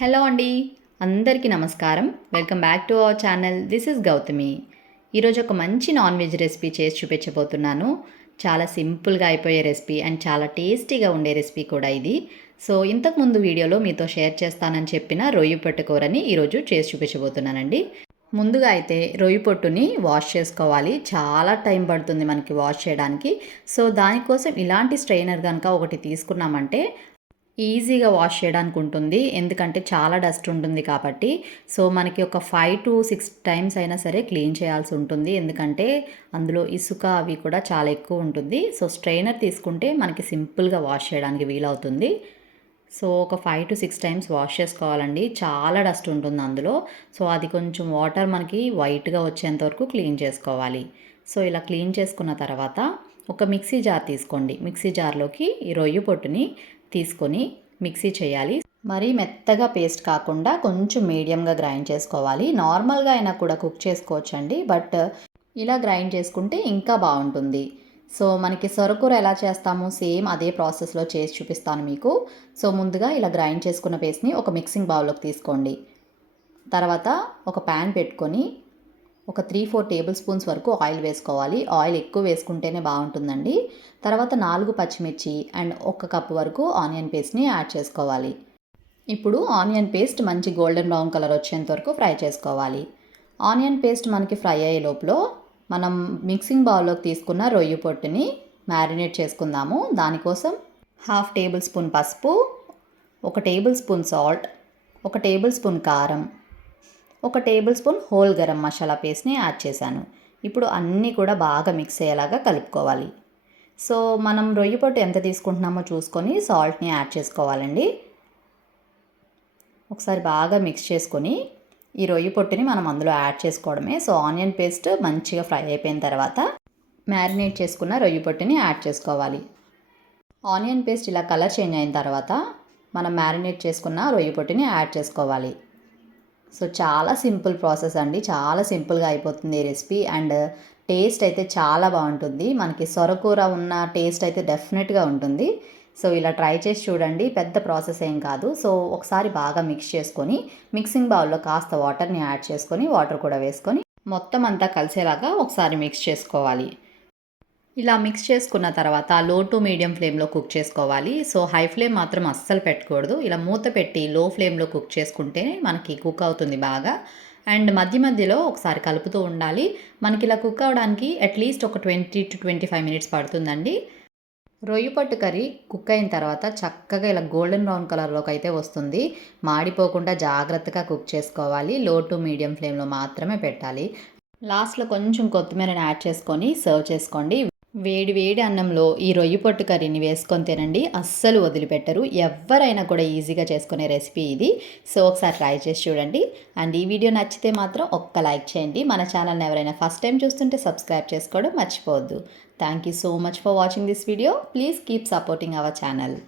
Hello అండి. అందరికీ నమస్కారం. Welcome back to our channel. This is Gautami. ఈరోజు ఒక మంచి నాన్ వెజ్ రెసిపీ చేసి చూపించబోతున్నాను. చాలా సింపుల్గా అయిపోయే రెసిపీ అండ్ చాలా టేస్టీగా ఉండే రెసిపీ కూడా ఇది. సో ఇంతకుముందు వీడియోలో మీతో షేర్ చేస్తానని చెప్పిన రొయ్యి కూరని ఈరోజు చేసి చూపించబోతున్నానండి. ముందుగా అయితే రొయ్యి పొట్టుని వాష్ చేసుకోవాలి. చాలా టైం పడుతుంది మనకి వాష్ చేయడానికి. సో దానికోసం ఇలాంటి స్ట్రైనర్ కనుక ఒకటి తీసుకున్నామంటే ఈజీగా వాష్ చేయడానికి ఉంటుంది. ఎందుకంటే చాలా డస్ట్ ఉంటుంది కాబట్టి. సో మనకి ఒక ఫైవ్ టు సిక్స్ టైమ్స్ అయినా సరే క్లీన్ చేయాల్సి ఉంటుంది. ఎందుకంటే అందులో ఇసుక అవి కూడా చాలా ఎక్కువ ఉంటుంది. సో స్ట్రైనర్ తీసుకుంటే మనకి సింపుల్గా వాష్ చేయడానికి వీలవుతుంది. సో ఒక five to six times wash చేసుకోవాలండి. చాలా డస్ట్ ఉంటుంది అందులో. సో అది కొంచెం వాటర్ మనకి వైట్గా వచ్చేంత వరకు క్లీన్ చేసుకోవాలి. సో ఇలా క్లీన్ చేసుకున్న తర్వాత ఒక మిక్సీ జార్ తీసుకోండి. మిక్సీ జార్లోకి ఈ రొయ్య పొట్టుని తీసుకొని మిక్సీ చేయాలి. మరీ మెత్తగా పేస్ట్ కాకుండా కొంచెం మీడియంగా గ్రైండ్ చేసుకోవాలి. నార్మల్గా అయినా కూడా కుక్ చేసుకోవచ్చండి. బట్ ఇలా గ్రైండ్ చేసుకుంటే ఇంకా బాగుంటుంది. సో మనకి సొరకూర ఎలా చేస్తాము సేమ్ అదే ప్రాసెస్లో చేసి చూపిస్తాను మీకు. సో ముందుగా ఇలా గ్రైండ్ చేసుకున్న పేస్ట్ని ఒక మిక్సింగ్ బౌల్లోకి తీసుకోండి. తర్వాత ఒక ప్యాన్ పెట్టుకొని ఒక త్రీ ఫోర్ టేబుల్ స్పూన్స్ వరకు ఆయిల్ వేసుకోవాలి. ఆయిల్ ఎక్కువ వేసుకుంటేనే బాగుంటుందండి. తర్వాత నాలుగు పచ్చిమిర్చి అండ్ ఒక కప్ వరకు ఆనియన్ పేస్ట్ని యాడ్ చేసుకోవాలి. ఇప్పుడు ఆనియన్ పేస్ట్ మంచి గోల్డెన్ బ్రౌన్ కలర్ వచ్చేంత వరకు ఫ్రై చేసుకోవాలి. ఆనియన్ పేస్ట్ మనకి ఫ్రై అయ్యే లోపల మనం మిక్సింగ్ బౌల్లోకి తీసుకున్న రొయ్యి పొట్టుని మ్యారినేట్ చేసుకుందాము. దానికోసం హాఫ్ టేబుల్ స్పూన్ పసుపు ఒక టేబుల్ స్పూన్ సాల్ట్ ఒక టేబుల్ స్పూన్ కారం ఒక tablespoon whole garam masala పేస్ట్ని యాడ్ చేశాను. ఇప్పుడు అన్నీ కూడా బాగా మిక్స్ అయ్యేలాగా కలుపుకోవాలి. సో మనం రొయ్యి పొట్టు ఎంత తీసుకుంటున్నామో చూసుకొని సాల్ట్ని యాడ్ చేసుకోవాలండి. ఒకసారి బాగా మిక్స్ చేసుకొని ఈ రొయ్యి పొట్టుని మనం అందులో యాడ్ చేసుకోవడమే. సో ఆనియన్ పేస్ట్ మంచిగా ఫ్రై అయిపోయిన తర్వాత మ్యారినేట్ చేసుకున్న రొయ్యి పొట్టుని యాడ్ చేసుకోవాలి. ఆనియన్ పేస్ట్ ఇలా కలర్ చేంజ్ అయిన తర్వాత మనం మ్యారినేట్ చేసుకున్న రొయ్యి పొట్టుని యాడ్ చేసుకోవాలి. సో చాలా సింపుల్ ప్రాసెస్ అండి. చాలా సింపుల్గా అయిపోతుంది ఈ రెసిపీ. అండ్ టేస్ట్ అయితే చాలా బాగుంటుంది. మనకి సొరకూర ఉన్న టేస్ట్ అయితే డెఫినెట్గా ఉంటుంది. సో ఇలా ట్రై చేసి చూడండి. పెద్ద ప్రాసెస్ ఏం కాదు. సో ఒకసారి బాగా మిక్స్ చేసుకొని మిక్సింగ్ బౌల్లో కాస్త వాటర్ని యాడ్ చేసుకొని వాటర్ కూడా వేసుకొని మొత్తం అంతా కలిసేలాగా ఒకసారి మిక్స్ చేసుకోవాలి. ఇలా మిక్స్ చేసుకున్న తర్వాత లో టు మీడియం ఫ్లేమ్లో కుక్ చేసుకోవాలి. సో హై ఫ్లేమ్ మాత్రం అస్సలు పెట్టకూడదు. ఇలా మూత పెట్టి లో ఫ్లేమ్లో కుక్ చేసుకుంటే మనకి కుక్ అవుతుంది బాగా. అండ్ మధ్య మధ్యలో ఒకసారి కలుపుతూ ఉండాలి. మనకి ఇలా కుక్ అవడానికి అట్లీస్ట్ ఒక twenty to twenty five minutes పడుతుందండి. రొయ్యి పట్టు కర్రీ కుక్ అయిన తర్వాత చక్కగా ఇలా గోల్డెన్ బ్రౌన్ కలర్లోకి అయితే వస్తుంది. మాడిపోకుండా జాగ్రత్తగా కుక్ చేసుకోవాలి. లో టు మీడియం ఫ్లేమ్లో మాత్రమే పెట్టాలి. లాస్ట్లో కొంచెం కొత్తిమీరని యాడ్ చేసుకొని సర్వ్ చేసుకోండి. వేడి వేడి అన్నంలో ఈ రొయ్యి పొట్టు కర్రీని వేసుకొని తినండి. అస్సలు వదిలిపెట్టరు. ఎవరైనా కూడా ఈజీగా చేసుకునే రెసిపీ ఇది. సో ఒకసారి ట్రై చేసి చూడండి. అండ్ ఈ వీడియో నచ్చితే మాత్రం ఒక్క లైక్ చేయండి. మన ఛానల్ని ఎవరైనా ఫస్ట్ టైం చూస్తుంటే సబ్స్క్రైబ్ చేసుకోవడం మర్చిపోవద్దు. Thank you so much for watching this video. Please keep supporting our channel.